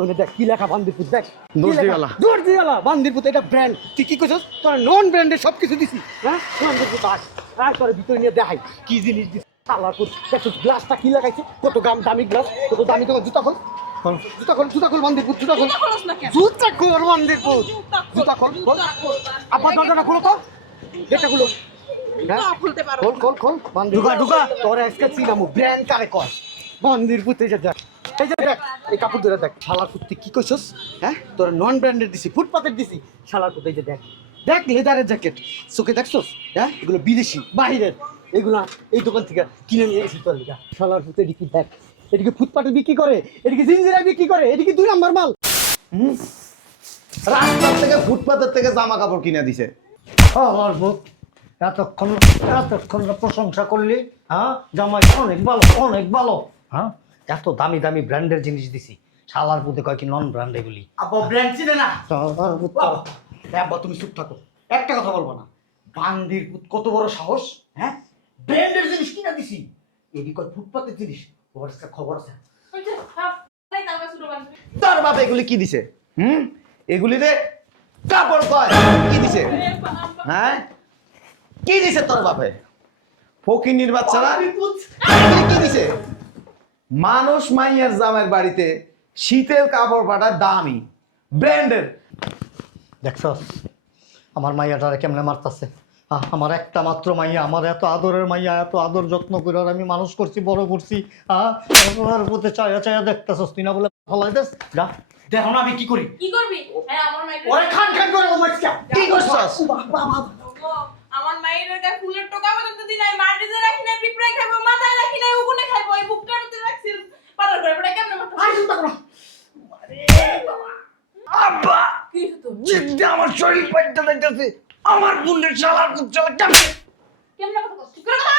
One দেখ কি লেখা বান্দিরপুর দেখ দর্জিওয়ালা বান্দিরপুর এটা ব্র্যান্ড তুই কি কইছস তোর নন ব্র্যান্ডের সব কিছু দিছি হ্যাঁ বান্দিরপুর আস আর তোর ভিতরে নিয়ে দেখাই কি জিনিস দিছি শালারপুর দেখছস গ্লাসটা কি লাগাইছে কত দামি গ্লাস কত দামি তোমার জুতা খোল জুতা খোল বান্দিরপুর জুতা খোল জুতা খোল বান্দিরপুর জুতা খোল আপা দরজাটা খুলো তো গেটটা খুলো খোল ঢুকা তোর আজকে চিনামু ব্র্যান্ড কারে কয় বান্দিরপুর থেকে যা এই যে দেখ এই কাপড় ধরে দেখ শালার কুত্তি কি কইছস হ্যাঁ তোর নন ব্র্যান্ডের দিছি ফুটপাতের দিছি শালার কুত্তি যে দেখ দেখ লেদারের জ্যাকেট চোখে দেখছস হ্যাঁ এগুলো বিদেশি বাহিরের এগুলা এই দোকান থেকে কিনে নিয়ে এসেছি তোর লিগা শালার কুত্তি এদিকে দেখ এদিকে ফুটপাতে বিক্রি করে এদিকে জিঞ্জিরায় বিক্রি করে এদিকে 2 নাম্বার মাল রাস্তার থেকে ফুটপাতের থেকে জামা কাপড় কিনে দিছে। আমার বুক এতক্ষণ প্রশংসা করলি, হ্যাঁ জামাই অনেক ভালো, হ্যাঁ এত দামি দামি ব্র্যান্ডের জিনিস দিছি, শালার পুঁতে কয় কি নন ব্র্যান্ড এগুলি। আব্বা ব্র্যান্ড চিনে না আব্বা তুমি চুপ থাকো একটা কথা বলবো না বান্দির পুত কত বড় সাহস হ্যাঁ ব্র্যান্ডের জিনিস কিনা দিছি এদিকে ফুটপাতের জিনিস ওর কাছে খবর আছে তোর বাপ এগুলি কি দিছে? এগুলিতে কাপড় কয় কি দিছে? হ্যাঁ কি দিছে তোর বাপে? ফকিনির বাচ্চারা এগুলি কি দিছে? মানুষ মাইয়ার জামের বাড়িতে শীতের কাপড় পাঠায় দামি ব্র্যান্ডের। দেখছস আমার মাইয়াটারে কেমনে মারতাছে, আমার একটা মাত্র মাইয়া, আমার এত আদরের মাইয়া, এত আদর যত্ন করে আমি মানুষ করছি, বড় করছি, আমার প্রতি চায়া দেখতেছস তুই না বলে ফলাই দেস যা। দেখো না আমি কি করি কি করবি? হ্যাঁ আমার মাইরে ওরে খান করে ও মাইকা কি করছস? আমার মাইরে গায়ে ফুলের টোকা পর্যন্ত দিই নাই, মাটিতে রাখি নাই, পিঁপড়ায় খাইবো, মাথায় রাখি নাই, উকুনে খাইবো, এই বুকটার মধ্যে রাখছি পাড়ার করে পড়ে কেমনে মাথা। আই চিন্তা করো আরে আব্বা কি হতো? জিদ্দে আমার শরীর পাইতে যাইতেছে, আমার বুনের শালার কুচ্চালা কেমনে? কেমনে কথা কষ্ট করে কথা?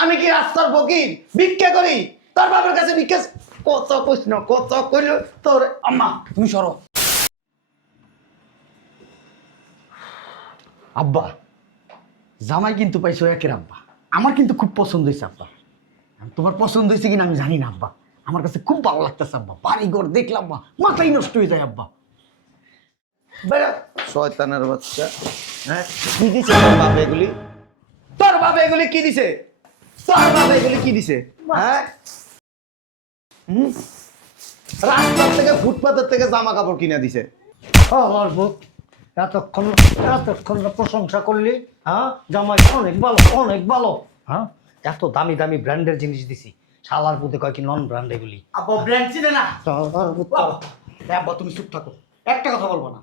আমি কি রাস্তার ফকির ভিক্ষা করি? তোর বাবার কাছে ভিক্ষা কত প্রশ্ন কত কইল তোর আম্মা তুমি সরো। আব্বা জামাই কিন্তু পাইছো একের আব্বা আমার কিন্তু খুব পছন্দ হয়েছে আব্বা তোমার পছন্দ হয়েছে কিনা আমি জানি না আব্বা আমার কাছে খুব ভালো লাগতেছে আব্বা বাড়ি ঘর দেখলাম আব্বা মাথাই নষ্ট হয়ে যায় আব্বা বেড়া শয়তানের বাচ্চা। হ্যাঁ কি দিছে তোর বাবা এগুলি? তোর বাবা এগুলি কি দিছে? তোর বাবা এগুলি কি দিছে? হ্যাঁ রাস্তার থেকে ফুটপাতের থেকে জামা কাপড় কিনে দিছে। আমার বুক এতক্ষণ প্রশংসা করলি, হ্যাঁ জামাই অনেক ভালো, হ্যাঁ এত দামি দামি ব্র্যান্ডের জিনিস দিছি, শালার পুঁতে কয় কি নন ব্র্যান্ড এগুলি। আব্বা ব্র্যান্ড চিনে না আব্বা তুমি চুপ থাকো একটা কথা বলবো না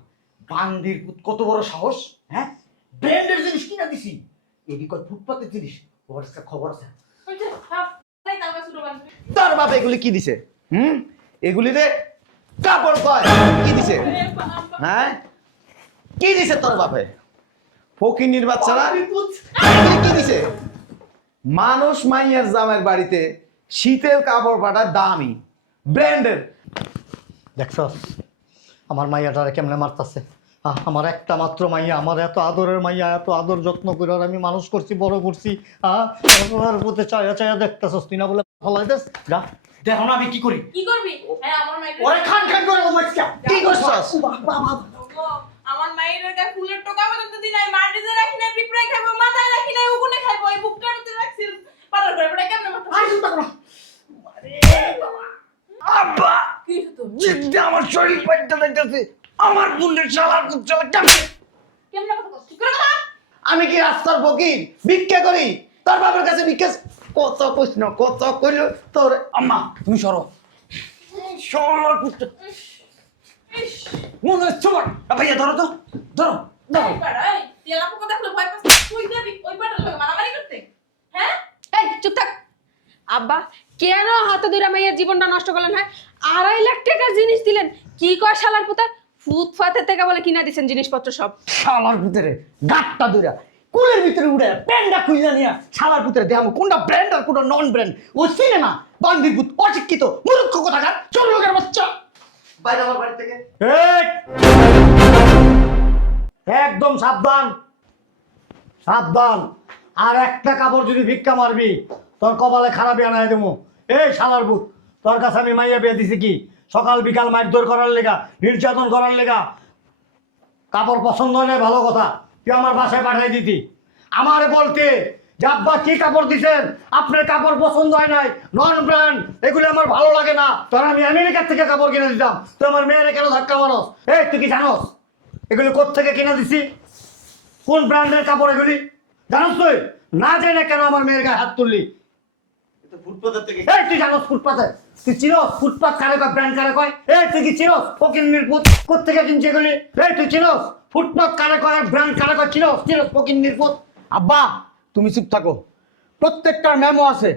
বান্দির পুত কত বড় সাহস হ্যাঁ ব্র্যান্ডের জিনিস কিনা দিছি এদিকে ফুটপাতের জিনিস ওর কাছে খবর আছে তাই তারপর শুরু বানবি। তোর বাবা এগুলি কি দিছে? এগুলিতে কাপড় কয় কি দিছে? হ্যাঁ কি দিছে তোর বাপে? ফকিনির বাচ্চারা এগুলি কি দিছে? মানুষ মাইয়ার জামের বাড়িতে শীতের কাপড় পাঠায় দামি ব্র্যান্ডের। দেখছস আমার মাইয়াটারে কেমনে মারতাছে, আমার একটা মাত্র মাইয়া, আমার এত আদরের মাইয়া, এত আদর যত্ন করে আমি মানুষ করছি, বড় করছি, আমার প্রতি চায়া দেখতেছস তুই না বলে ফলাই দেস যা। দেখো না আমি কি করি কি করবি? হ্যাঁ আমার মাইরে ওরে খান করে ও মাইকা কি করছস? আমার মাইরে গায়ে ফুলের টোকা পর্যন্ত দিই নাই, মাটিতে রাখি নাই, পিঁপড়ায় খাইবো, মাথায় রাখি নাই, উকুনে খাইবো, এই বুকটার মধ্যে রাখছি পাড়ার করে পড়ে কেমনে মাথা। আই চিন্তা করো আব্বা কি হতো? জিদ্দে আমার শরীর পাইতে যাইতেছে, আমার বুনের শালার কুচ্চালা কেমনে? কেমনে কথা কষ্ট করে কথা? আমি কি রাস্তার ফকির ভিক্ষা করি? তোর বাবার কাছে ভিক্ষা কত প্রশ্ন কত কইল তোর আম্মা তুমি সরো। শালার কুচ্চা ইস মনে হচ্ছে ভাইয়া ধরো তো ধরো এই পাড়া এই তেলা পোকা দেখলে ভয় পাস তুই যাবি ওই পাড়ার লোক মারামারি করতে? হ্যাঁ এই চুপ থাক। আব্বা কেন হাতে ধরে মাইয়ের জীবনটা নষ্ট করলেন? হ্যাঁ 2.5 লাখ টাকার জিনিস দিলেন, কি কয় শালার পুতা? ফুটপাতের থেকে বলে কিনা দিচ্ছেন জিনিসপত্র সব। শালার ভিতরে গাটটা ধরে কুলের ভিতরে উড়ে প্যান্ডা খুঁজে নিয়ে শালার ভিতরে দেখাবো কোনটা ব্র্যান্ড আর কোনটা নন ব্র্যান্ড ও চিনে না বান্দির ভূত অশিক্ষিত মূর্খ কোথাকার চোর লোকের বাচ্চা বাইরে আমার বাড়ি থেকে একদম সাবধান সাবধান, আর একটা কাপড় যদি ভিক্ষা মারবি তোর কপালে খারাপ আনায় দেবো। এই শালার ভূত, তোর কাছে আমি মাইয়া বিয়ে দিছি কি সকাল বিকাল মারধর করার লেগা, নির্যাতন করার লেগা। কাপড় পছন্দ হয় না ভালো কথা, তুই আমার বাসায় পাঠিয়ে দিতি। আমারে বলতে যে আব্বা কি কাপড় দিছেন, আপনার কাপড় পছন্দ হয় নাই, নন ব্র্যান্ড, এগুলো আমার ভালো লাগে না। তোর আমি আমেরিকার থেকে কাপড় কিনে দিতাম, তুই আমার মেয়েরে কেন ধাক্কা মারস? এই তুই কি জানোস এগুলি কোত্থেকে কিনে দিছি, কোন ব্র্যান্ডের কাপড় এগুলি জানোস? তুই না জেনে কেন আমার মেয়ের গায়ে হাত তুললি? ফুটপাতের থেকে এই তুই জানোস ফুটপাতে, তুই চিনোস ফুটপাত কারে কয়, ব্র্যান্ড কারে কয়? এই তুই কি চিনোস ফকির নির্পুত কোত্থেকে কিনছে এগুলি? এই তুই চিনোস ফুটপাত কারে কয়, ব্র্যান্ড কারে কয়? চিনোস চিনোস ফকির নির্পুত? আব্বা তুমি চুপ থাকো, প্রত্যেকটার মেমো আছে।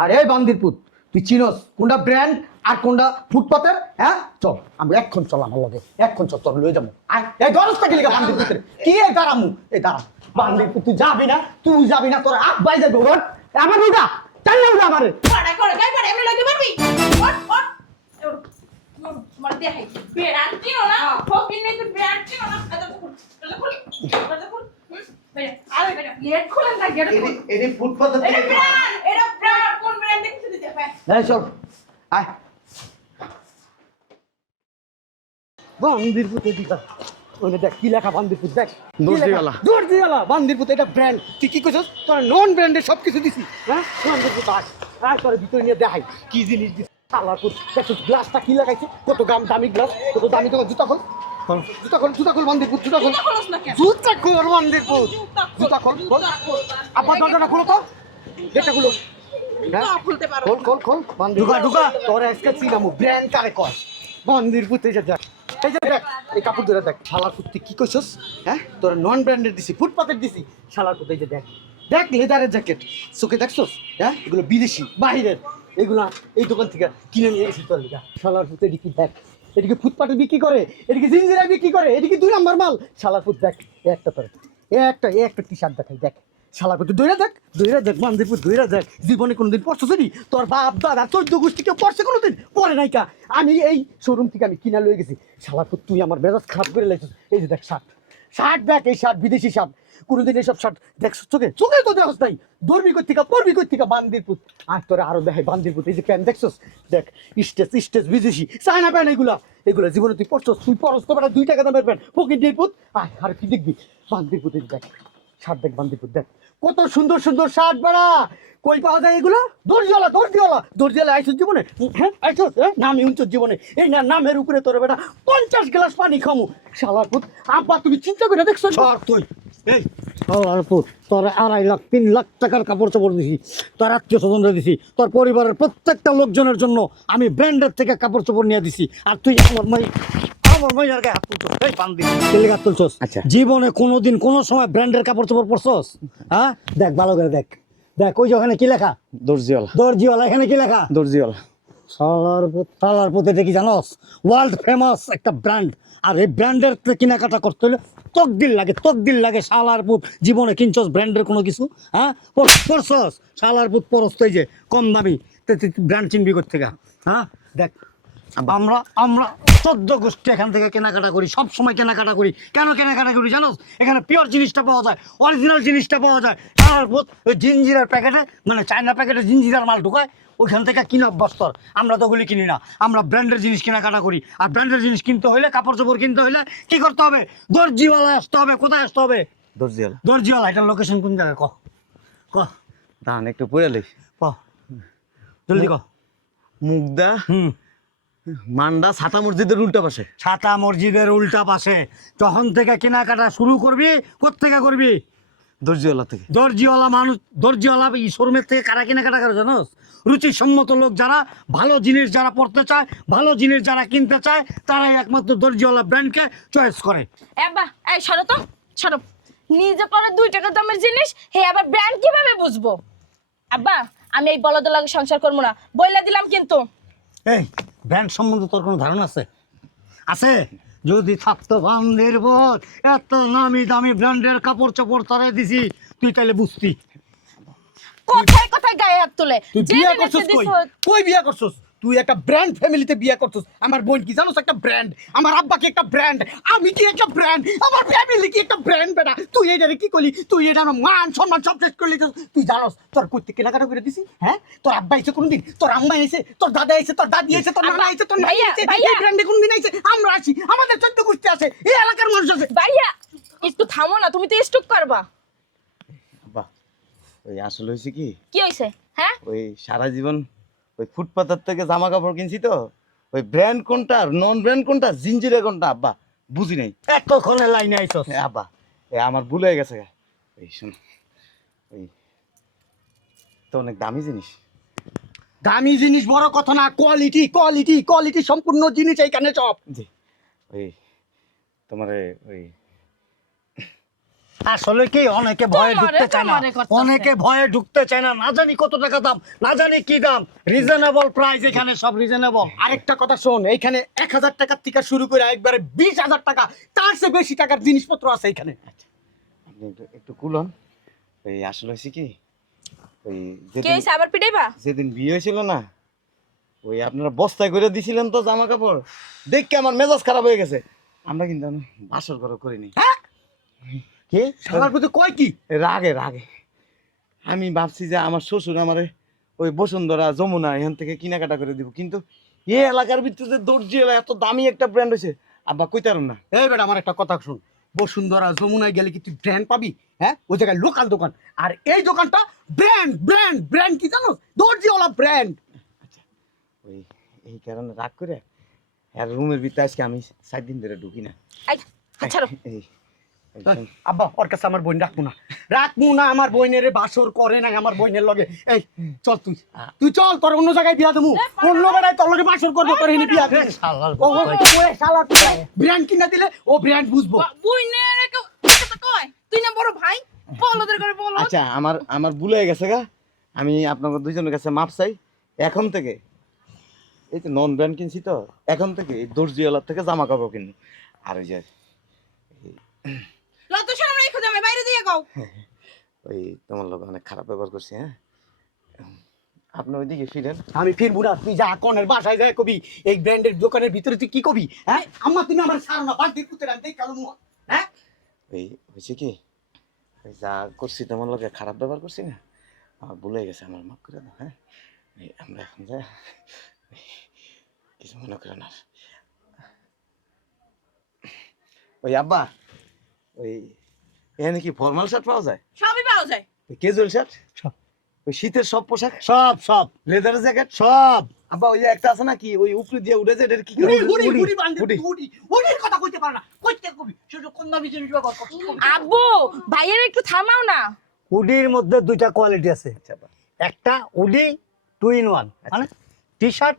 আর এই বান্দির পুত, তুই চিনোস কোনটা ব্র্যান্ড আর কোনটা ফুটপাতের? হ্যাঁ চল, আমরা এখন চল আমার লগে, এখন চল, তোর লয়ে যাবো। আয় এই দরজ থাকি লিখা বান্দির পুত্রে, কি এই দাঁড়ামু, এই দাঁড়া বান্দির পুত, তুই যাবি না, তুই যাবি না, তোর আব্বাই যাবে। ওর আমার উঠা চাই না উঠা আমারে। পাড়া করে গাই পাড়া এমনি লইতে পারবি? ওঠ ওঠ তোমার দেখাই ব্র্যান্ড চিনো না, ফকির নেই তো ব্র্যান্ড চিনো না। এটা খুল, এটা খুল, এটা খুল। ভাই আরে ভাই গেট খুলেন না, গেট খুল। এটি ফুটপাতের এটা থেকে ব্র্যান্ড, এটা ব্র্যান্ড, কোন ব্র্যান্ড দেখতে দিতে ভাই? এই চল আয় বান্দির পুত, এদিকে ওনে দেখ কি লেখা বান্দির পুত, দেখ দর্জিওয়ালা। দর্জিওয়ালা বান্দির পুত, এটা ব্র্যান্ড। তুই কি কইছস? তোর নন ব্র্যান্ডের সব কিছু দিছি। হ্যাঁ বান্দির পুত, আয় তোর ভিতরে নিয়ে দেখাই কি জিনিস দিছি। শালা পুত দেখছস গ্লাসটা কি লাগাইছে, কত দামি গ্লাস, কত দামি। তোমার জুতা খোল, জুতা খোল বান্দির পুত, জুতা খোল, এটা খোলস না কেন? জুতা খোল বান্দির পুত, জুতা খোল, খোল। আব্বা দরজাটা খুলো তো, গেটটা খুলো। না খুলতে পারো। খোল খোল খোল বান্দির ঢুকা, ঢুকা। তোর আজকে চিনামু ব্র্যান্ড কারে কয়। বান্দির পুত, এই যে দেখ, এই যে দেখ, এই কাপড় ধরে দেখ। শালার পুত তুই কি কইছস? হ্যাঁ তোর নন ব্র্যান্ডের দিছি, ফুটপাতের দিছি। শালার পুত এই যে দেখ, দেখ লেদারের জ্যাকেট, চোখে দেখছস? হ্যাঁ এগুলো বিদেশি বাহিরের, এগুলা এই দোকান থেকে কিনে নিয়ে গেছি তোর লিগা। শালার পুত এদিকে দেখ, এদিকে ফুটপাতে বিক্রি করে, এদিকে জিঞ্জিরায় বিক্রি করে, এদিকে 2 নম্বর মাল। শালার পুত দেখ, একটা তোর একটা টি শার্ট দেখাই, দেখ শালার পুত দইরা দেখ বান্দির পুত, দইরা দেখ। জীবনে কোনোদিন পড়ছস নি? তোর বাপ দাদা 14 গোষ্ঠী কেউ পড়ছে কোনোদিন? পড়ে নাই কা। আমি এই শোরুম থেকে আমি কিনা লয়ে গেছি। শালার পুত তুই আমার মেজাজ খারাপ করে লাইছিস। এই যে দেখ শার্ট দেখ, এই শার্ট বিদেশি শার্ট, কোনোদিন এইসব শার্ট দেখছ চোখে তো দেখছ নাই। দর্বি কই থেকে পড়বি কই থেকে বান্দির পুত। আর তোরে আরো দেখাই বান্দির পুত, এই যে প্যান্ট দেখছস? দেখ স্টেজ বিদেশি চায়না প্যান্ট, এগুলা জীবনে তুই পড়ছস? তুই পড়স তো বেটা 2 টাকা দামের প্যান্ট, পকেটের পুত। আর কি দেখবি বান্দির পুত, দেখ শার্ট দেখ বান্দির পুত, দেখ কত সুন্দর সুন্দর শার্ট বেড়া। কই পাওয়া যায় এগুলো? দর্জিওয়ালা আইসুর জীবনে? হ্যাঁ আইসুস? হ্যাঁ নাম উঞ্চুর জীবনে? এই না নামের উপরে তোর বেটা 50 গ্লাস পানি খামু। শালার পুত আব্বা তুমি চিন্তা করে দেখছো? সর তুই। এই শালার পুত, তোর 2.5 লাখ 3 লাখ টাকার কাপড় চোপড় দিছি, তোর আত্মীয় স্বজনরা দিছি, তোর পরিবারের প্রত্যেকটা লোকজনের জন্য আমি ব্র্যান্ডের থেকে কাপড় চোপড় নিয়ে দিছি। আর তুই আমার মাইয়ার গায়ে হাত তুলছস। এই বান্দি তেলে হাত তুলছস? আচ্ছা। জীবনে কোনোদিন কোনো সময় ব্র্যান্ডের কাপড় চোপড় পরছস? হ্যাঁ দেখ ভালো করে দেখ, ওই যে ওখানে কি লেখা? দর্জিওয়ালা। এখানে কি লেখা? দর্জিওয়ালা। শালার পুত, এটা কি জানোস? ওয়ার্ল্ড ফেমাস একটা ব্র্যান্ড। আর এই ব্র্যান্ডের কেনাকাটা করতে হলে তকদিল লাগে। শালার পুত জীবনে কিনছস ব্র্যান্ডের কোনো কিছু? হ্যাঁ পরছস? শালার পুত পরস তো এই যে কম দামি ব্র্যান্ড চিনবি কোত্থেকে? হ্যাঁ দেখ আমরা 14 গোষ্ঠী এখান থেকে কেনাকাটা করি, সব সময় কেনাকাটা করি। কেন কেনাকাটা করি জানোস? এখানে পিওর জিনিসটা পাওয়া যায়, অরিজিনাল জিনিসটা পাওয়া যায়। শালার পুত ওই জিঞ্জিরার প্যাকেটে, মানে চায়না প্যাকেটে জিঞ্জিরার মাল ঢুকায়, ওইখান থেকে কিনে অভ্যাস তোর। আমরা তো ওগুলি কিনি না, আমরা ব্র্যান্ডের জিনিস কেনাকাটা করি। আর ব্র্যান্ডের জিনিস কিনতে হলে, কাপড় চোপড় কিনতে হলে কি করতে হবে? দর্জিওয়ালা আসতে হবে। কোথায় আসতে হবে? দর্জিওয়ালা। এটার লোকেশন কোন জায়গায়? ক দাঁড়ান একটু পড়ে লই। জলদি ক। মুগদা মান্ডা ছাতা মসজিদের উল্টা পাশে। ছাতা মসজিদের উল্টা পাশে। যখন থেকে কেনাকাটা শুরু করবি, কোত্থেকে করবি? দর্জিওয়ালা থেকে। দর্জিওয়ালা এই শোরুমের থেকে কারা কেনাকাটা করে জানোস? রুচিসম্মত লোক যারা, ভালো জিনিস যারা পড়তে চায়, ভালো জিনিস যারা কিনতে চায়, তারাই একমাত্র দর্জিওয়ালা ব্র্যান্ডকে চয়েস করে। আব্বা এই সরো নিজে পরে 2 টাকা দামের জিনিস হে আবার ব্র্যান্ড কিভাবে বুঝবো? আব্বা আমি এই বলদের লাগে সংসার করবো না, বইলা দিলাম কিন্তু। এই ব্র্যান্ড সম্বন্ধে তোর কোনো ধারণা আছে? যদি থাকতো বান্দির বোধ, এত নামি দামি ব্র্যান্ডের কাপড় চোপড় তারাই দিছি, তুই তাহলে বুঝতি। কোথায় গায়ে হাত তুলে? তুই যে বিয়া জিনিসটা করছস কই? দিছো- কই বিয়া করছস? তুই একটা ব্র্যান্ড ফ্যামিলিতে বিয়ে করছিস। আমার বোন কি জানোস একটা ব্র্যান্ড, আমার আব্বা কি একটা ব্র্যান্ড, আমি কি একটা ব্র্যান্ড, আমার ফ্যামিলি কি একটা ব্র্যান্ড বেটা। তুই এটারে কি করলি? তুই এটা আমার মান সম্মান সব শেষ করলি। তুই জানোস তোর কইতে কেনাকাটা করে দিছি? হ্যাঁ, তোর আব্বা এসে কোনদিন, তোর আম্মা এসে, তোর দাদা এসে, তোর দাদি এসে, তোর নানা এসে, তোর নানি ভাইয়া, এসে, ভাইয়া। এই ব্র্যান্ডে কোনদিন আইছে? আমরা আছি, আমাদের 14 গোষ্ঠী আছে, এই এলাকার মানুষ আছে। ভাইয়া একটু থামো না, তুমি তো স্টক করবা। বাহ, ওই আসলে হয়েছে কি, কি হইছে? হ্যাঁ, ওই সারা জীবন ওই ফুটপাতের থেকে জামা কাপড় কিনছি তো, ওই ব্র্যান্ড কোনটা নন ব্র্যান্ড কোনটা জিঞ্জিরে কোনটা আব্বা বুঝি নাই। এতক্ষণে লাইনে আইছস। আব্বা এ আমার ভুল হয়ে গেছে গা। ওই শুন, ওই তো অনেক দামি জিনিস। দামি জিনিস বড় কথা না, কোয়ালিটি কোয়ালিটি কোয়ালিটি সম্পূর্ণ জিনিস এইখানে সব। জি, ওই তোমারে ওই আসলে কি অনেকে ভয়ে ঢুকতে চায় না, তোমারে করতেছে। অনেকে ভয়ে ঢুকতে চায় না, না জানি কত টাকা দাম, না জানি কি দাম। রিজনেবল প্রাইস, এখানে সব রিজনেবল। আরেকটা কথা শোন, এইখানে 1000 টাকার থেকে শুরু করে একবারে 20,000 টাকা, তার চেয়ে বেশি টাকার জিনিসপত্র আছে এখানে। আপনি একটু একটু কুলন। ওই আসলে হয়েছে কি, ওই কি যেদিন হইছে আবার পিটাইবা? যেদিন বিয়ে হয়েছিল না, ওই আপনারা বস্তায় করে দিছিলেন তো জামা কাপড়, দেখে আমার মেজাজ খারাপ হয়ে গেছে। আমরা কিন্তু বাসর ঘর করিনি। কি সবার প্রতি কয় কি? রাগে রাগে আমি ভাবছি যে আমার শ্বশুর আমারে ওই বসুন্ধরা যমুনা এখান থেকে কেনাকাটা করে দিব, কিন্তু এই এলাকার ভিতরে দর্জি এলাকা এত দামি একটা ব্র্যান্ড হয়েছে আব্বা কইতারুন না। এই বেটা আমার একটা কথা শুন, বসুন্ধরা যমুনায় গেলে কি তুই ব্র্যান্ড পাবি? হ্যাঁ, ওই জায়গায় লোকাল দোকান, আর এই দোকানটা ব্র্যান্ড ব্র্যান্ড ব্র্যান্ড কি জানো? দর্জিওয়ালা ব্র্যান্ড। ওই এই কারণে রাগ করে আর রুমের ভিতরে আজকে আমি 7 দিন ধরে ঢুকি না। আই ছাড়ো। এই এই শোন, আব্বা ওর কাছে আমার বোন রাখবো না, রাখবো না। আমার বোনের বাসর করে না আমার বোনের লগে। এই চল, তুই তুই চল, তোর অন্য জায়গায় বিয়া দেবো, অন্য বেড়ায় তোর লগে বাসর করবো, তোর এনে বিয়া দেবো। শালার ও শালা ব্র্যান্ড কিনা দিলে ও ব্র্যান্ড বুঝবো। বুইনের কথা কয়, তুই না বড় ভাই, বলদের করে বল। আচ্ছা আমার আমার ভুল হয়ে গেছে গা। আমি আপনাদের দুইজনের কাছে মাপ চাই। এখন থেকে এই যে নন ব্র্যান্ড কিনছি তো, এখন থেকে এই দর্জিওয়ালার থেকে জামা কাপড় কিনি। আর ওই যে লত শরম রাখো, জামাই বাইরে দিয়ে গাও। ওই তোমার লোক অনেক খারাপ ব্যবহার করছি। হ্যাঁ, আপনি ওইদিকে ফিরেন। আমি ফিরবো না, তুই যা কনের বাসায় যায় কবি এই ব্র্যান্ডের দোকানের ভিতরে তুই কি কবি? হ্যাঁ, আম্মা তুমি আমার সারা না বাদ দিয়ে পুঁতে রাখতে কালো মুখ। হ্যাঁ, ওই হয়েছে কি, ওই যা করছি তোমার লোকে খারাপ ব্যবহার করছি না, আমার ভুলে গেছে, আমার মাফ করে দাও। হ্যাঁ, এই আমরা এখন যা কিছু মনে করেন না। ওই আব্বা, ওই এখানে কি ফর্মাল শার্ট পাওয়া যায়? সবই পাওয়া যায়। ওই ক্যাজুয়াল শার্ট, সব। ওই শীতের সব পোশাক, সব সব লেদার জ্যাকেট সব। আব্বা ওই যে একটা আছে না কি ওই উপরে দিয়ে উড়ে যায়, এটার কি উড়ি উড়ি উড়ি বান্ধে উড়ি। উড়ি উড়ির কথা কইতে পারে না, কইতে কবি সেটা কোন দামি জিনিস ব্যবহার করছিস? আব্বু ভাইয়ের একটু থামাও না। উডির মধ্যে দুইটা কোয়ালিটি আছে, আচ্ছা আব্বা, একটা উডি 2 in 1, মানে টি শার্ট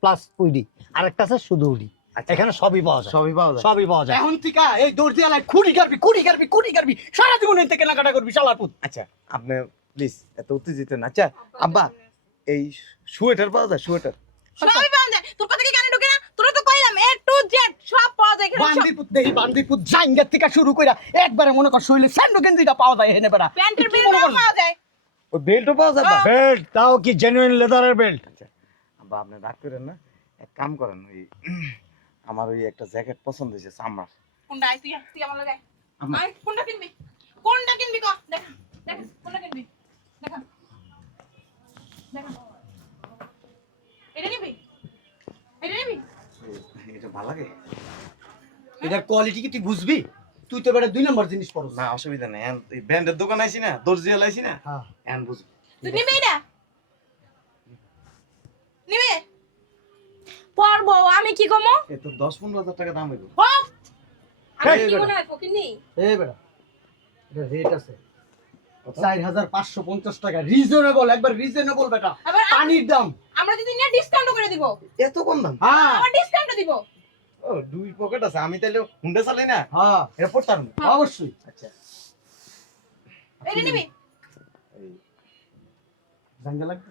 প্লাস উডি, আর একটা আছে শুধু উডি। আচ্ছা। এখানে সবই পাওয়া যায়, সবই পাওয়া যায়। সবই পাওয়া যায়। এখন থেকে এই দর্জিয়ালায় খুঁড়ি কাটবি খুঁড়ি কাটবি খুঁড়ি কাটবি, সারা জীবন এতে কেনাকাটা করবি শালার পুত। আচ্ছা আপনি প্লিজ এত উত্তেজিত না। আচ্ছা আব্বা, এই সোয়েটার পাওয়া যায়? সোয়েটার সবই পাওয়া যায়। তোর কথা কি কানে ঢোকে না? তোরা তো কইলাম A to Z সব পাওয়া যায় এখানে। সব। বান্দিপুত দেই বান্দিপুত জাঙ্গের থেকে শুরু কইরা একবারে মনে কর শৈলে স্যান্ডো গেঞ্জিটা পাওয়া যায় এখানে বেটা। প্যান্টের তুই কি বেল্ট মনে করলি? পাওয়া যায়। ওই বেল্টও পাওয়া যায় আব্বা? বেল্ট তাও কি জেনুইন লেদারের বেল্ট? আচ্ছা আব্বা, আপনি রাগ করেন না, এক কাম করেন, ওই আমার ওই একটা জ্যাকেট পছন্দ হয়েছে চামড়ার। কোনটা আই তুই আমার লাগে? আমার- আই কোনটা কিনবি? কোনটা কিনবি ক? দেখ দেখ কোনটা কিনবি? দেখা দেখা এটা নিবি? এটা নিবি? এটা ভালো লাগে এটার কোয়ালিটি কি তুই বুঝবি? তুই তো বেটা 2 নম্বর জিনিস পড়ছ না? অসুবিধা নেই, এই ব্র্যান্ডের দোকান আইছি না, দর্জিয়াল আইছি না, হ্যাঁ। এখন বুঝবি। তুই নিবি এটা? নিবি? পরবো আমি কি কমো? এ তো 10-15 হাজার টাকা দাম হইব। হপ আমি কি মনে হয় ফকির নেই? এই বেটা এটা রেট আছে 4550 টাকা, রিজনেবল, একবার রিজনেবল বেটা। আবার পানির দাম। আমরা যদি না ডিসকাউন্ট করে দিব। এত কম দাম? হ্যাঁ আবার ডিসকাউন্ট দিব। ও, 2 পকেট আছে, আমি তাহলে হুন্ডা চালাই না, হ্যাঁ এটা পড়তাম না। অবশ্যই। আচ্ছা এটা নিবি? এই জাঙ্গা লাগবে।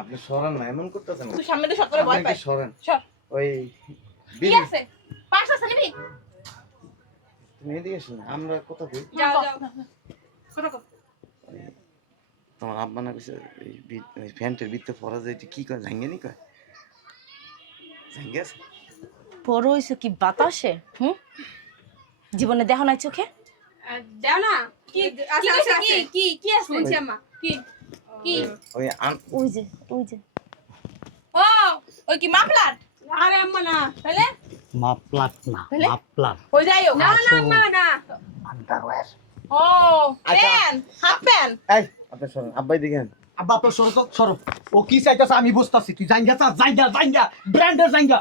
আপনি সরান না, এমন করতেছেন না। তুই সামনে দিয়ে সব করে ভয় আপনি পাই। একটু সরেন। সর। ওই কি বিড়ি, আছে? পাঁচ আছে নিবি? তুমি এদিকে এসো না, আমরা কথা কই। যাও যাও। করো কর। তোমার আব্বা না কইছে এই প্যান্টের ভিতরে পরা যায়, এটা কি কয়, জাঙ্গেনি কয়? জাঙ্গিয়া আছে? বড় হইছো কি বাতাসে? জীবনে দেখো নাই চোখে? দাও না কি আচ্ছা, আচ্ছা আচ্ছা, কি কি কি আছে শুনছি আম্মা কি কি ওই ওই যে ও ওই কি মাফলার? আরে আম্মা না তাহলে মাপলাট না, তাহলে? মাপলাট। ওই যাই হোক। না না আম্মা না আন্ডারওয়্যার। ও প্যান হাফ প্যান। এই আপনি শুনুন আব্বাই দেখেন আব্বা আপনার সরো তো সরো। ও কি চাইতেছে আমি বুঝতেছি। তুই জাঙ্গা চা জাঙ্গা ব্র্যান্ডের জাঙ্গা।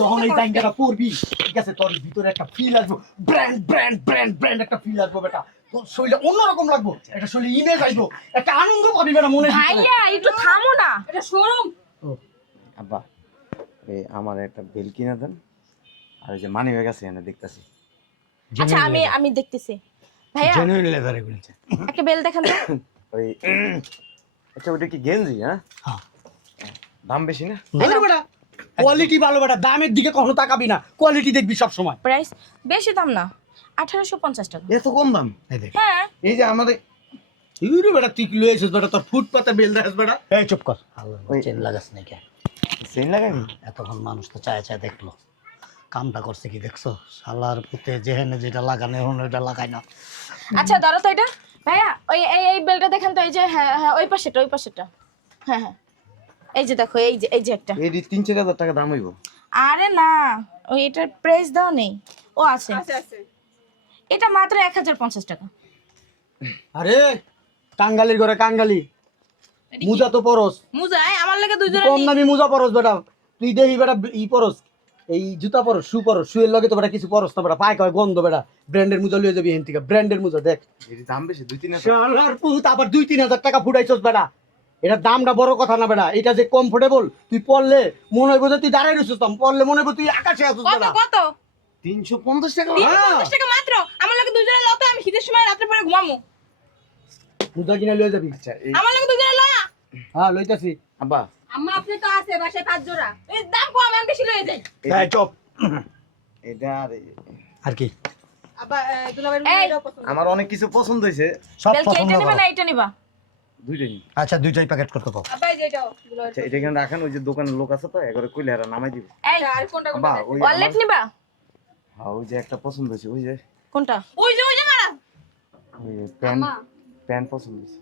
যখন এই জাঙ্গাটা পরবি ঠিক আছে তোর ভিতরে একটা ফিল আসবে। ব্র্যান্ড একটা ফিল আসবে বেটা। তোর শরীরে অন্যরকম লাগবে। একটা শরীরে ইমেজ আসবে। একটা আনন্দ পাবি বেটা মনে। ভাইয়া একটু থামো না। এটা শোরুম আব্বা এই আমার একটা বেল কিনে দেন আর ওই যে মানি হয়ে গেছে এনে দেখতেছি আচ্ছা আমি দেখতেছি। ভাইয়া জেনুইন লেদার এগুলো। একটা বেল দেখান তো। ওই আচ্ছা ওটা কি গেঞ্জি হ্যাঁ হ্যাঁ। দাম বেশি না আরে বেটা কোয়ালিটি ভালো বেটা। দামের দিকে কখনো তাকাবি না। কোয়ালিটি দেখবি সব সময়। প্রাইস বেশি দাম না, 1850 টাকা। এত কম দাম এই দেখ। হ্যাঁ এই যে আমাদের ইউরে বেটা তুই লয়ে এসেছিস বেটা তোর ফুটপাতে বেল দেখাস বেটা। এই চুপ কর। আল্লাহ চেন লাগাস নাই কে? সেল লাগাইনি এতক্ষণ মানুষ তো চায় দেখলো। কামটা করছে কি দেখছো? শালার পুতে যেহেনে যেটা লাগানো এখন ওইটা লাগায় না। আচ্ছা ধরো তো এটা। ভাইয়া ওই এই বেলটা দেখেন তো। এই যে হ্যাঁ ওই পাশেটা। হ্যাঁ এই যে দেখো এই যে একটা। এই 3-4 হাজার টাকা দাম হইব আরে না ওই এটার প্রাইস দাও নেই। ও আছে আছে আছে এটা মাত্র 1050 টাকা। আরে কাঙ্গালির ঘরে কাঙ্গালি। মুজা তো পরস। মুজাই আমার লাগে দুইজনে কম দামি মুজা পরস বেটা। তুই দেখি বেটা ই পরস এই জুতা পরস শু পরস শুয়ের লগে তো বেটা কিছু পরস না বেটা। পায় কয় গন্ধ বেটা। ব্র্যান্ডের মুজা লয়ে যাবি এখান থেকে। ব্র্যান্ডের মুজা দেখ। এর দাম বেশি 2-3 হাজার শালার পুত আবার 2-3 হাজার টাকা ফুটাইছস বেটা। এটা দামটা বড় কথা না বেটা। এটা যে কমফোর্টেবল তুই পরলে মনে হইব যে তুই দাঁড়াই রইছিস। পরলে মনে হইব তুই আকাশে আছিস কত বেটা। কত 350 টাকা 350 টাকা মাত্র। আমার লাগে দুইজনে লতো আমি শীতের সময় রাতে পরে ঘুমামু। মুজা কিনে লয়ে যাবি। আচ্ছা এই আমার লাগে দুইজনে লয়া। হ্যাঁ লইতাছি। আব্বা আম্মা আপনি তো আছে বাসায় 5 জোড়া এই দাম কম আমি বেশি লয়ে যাই। এই চুপ। এটা আর আর কি আব্বা দুলাভাইয়ের এই। মেয়েটাও পছন্দ আমার অনেক কিছু পছন্দ হয়েছে সব বেল কি পছন্দ এটা নিবা করো। না এটা নিবা? দুইটাই আচ্ছা দুইটাই প্যাকেট করতে কও। আব্বা এই যে এটাও দুলাভাইয়ের আচ্ছা এটা এখানে রাখেন ওই যে দোকানের লোক আছে তো এগারে কইলে এরা নামাই দিবে এই আর কোনটা আব্বা কোনটা ওই ওয়ালেট আমার- নিবা? হ্যাঁ ওই যে একটা পছন্দ হয়েছে ওই যে কোনটা? ওই যে মারা। ওই প্যান্ট আম্মা প্যান্ট পছন্দ হয়েছে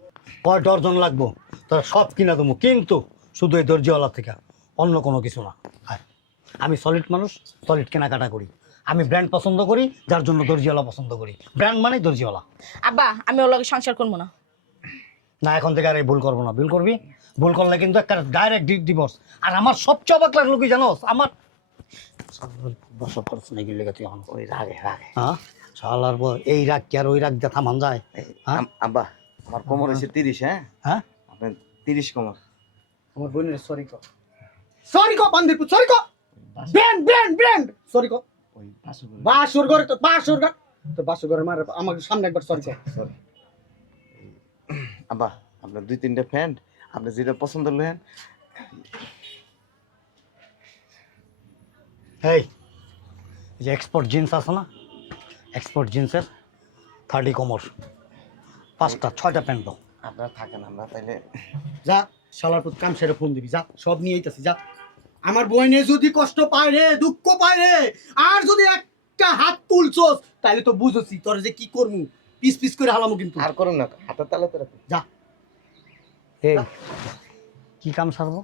কয় ডর্জন লাগবো তোরা সব কিনা দেবো, কিন্তু শুধু এই দর্জিওয়ালা থেকে, অন্য কোনো কিছু না। আর আমি সলিড মানুষ, সলিড কেনাকাটা করি। আমি ব্র্যান্ড পছন্দ করি, যার জন্য দর্জিওয়ালা পছন্দ করি। ব্র্যান্ড মানেই দর্জিওয়ালা। আব্বা আমি ওর লগে সংসার করবো না। না এখন থেকে আর এই ভুল করবো না। ভুল করবি, ভুল করলে কিন্তু একটা ডাইরেক্ট ডিভোর্স। আর আমার সবচেয়ে অবাক লাগলো কি জানোস? আমার বসব খরচ নেই গেলে তুই এখন ওই রাগে হ্যাঁ শালার এই রাগ কি আর ওই রাগ দিয়ে থামান যায়? হ্যাঁ আব্বা আমার কোমর হয়েছে 30 হ্যাঁ হ্যাঁ আপনার 30 কোমর আমার বোনের সরি কো বান্দিরপুর সরি কো। ব্র্যান্ড সরি কো। ওই পাশে বাসুর ঘরে তো বাসুর ঘর তো বাসুর ঘরে মার আমাকে সামনে একবার সরি কো। সরি আব্বা আপনার 2-3টা প্যান্ট আপনি যেটা পছন্দ হলেন এই যে এক্সপোর্ট জিন্স আছে না, এক্সপোর্ট জিন্সের 30 কোমর, 5টা 6টা প্যান্ট দাও। আপনারা থাকেন আমরা তাইলে যা শালার পুত কাম সেরে ফোন দিবি যা সব নিয়ে আইতাছি যা। আমার বইনে যদি কষ্ট পায় রে দুঃখ পায় রে আর যদি একটা হাত তুলছস তাহলে তো বুঝছি তোর যে কি করমু পিস করে হালামু কিন্তু। আর করুন না হাতের তালাতে রাখুন যা এই কি কাম সারবো?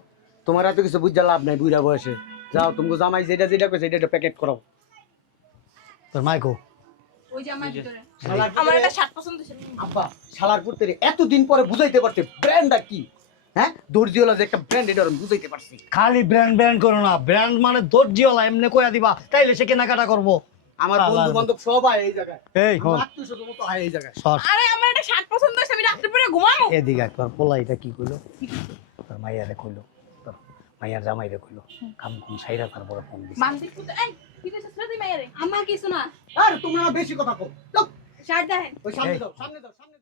তোমার এত কিছু বুঝা লাভ নাই বুড়া বয়সে। যাও তুমি জামাই যেটা কইছে এটা প্যাকেট করাও। তোর মাইকো ওই যে আমার ভিতরে আমার একটা শার্ট পছন্দ ছিল। আব্বা শালার পুত্রে এতদিন পরে বুঝাইতে পারছে ব্র্যান্ডটা কি। হ্যাঁ দর্জিওয়ালা যে একটা ব্র্যান্ড এটা আমি বুঝাইতে পারছি। খালি ব্র্যান্ড করো না, ব্র্যান্ড মানে দর্জিওয়ালা এমনি কইয়া দিবা, তাইলে সে কেনাকাটা করবো। আমার বন্ধু বান্ধব সব হয় এই জায়গায়। এই হন আত্মীয় মতো হয় এই জায়গায়। সর আরে আমার একটা শার্ট পছন্দ হয়েছে আমি রাতে পরে ঘুমামু। এদিকে একবার পোলা এটা কি কইলো? তোর মাইয়ারে কইলো, তোর মাইয়ার জামাইরে কইলো কাম কোন সাইরা তারপরে ফোন দিছে। মানসিক পুত এই কি কইছস রে তুই মাইয়ারে? আমার কিছু না আর তোমরা বেশি কথা কও। শার্ট দেখেন ওই সামনে দাও সামনে।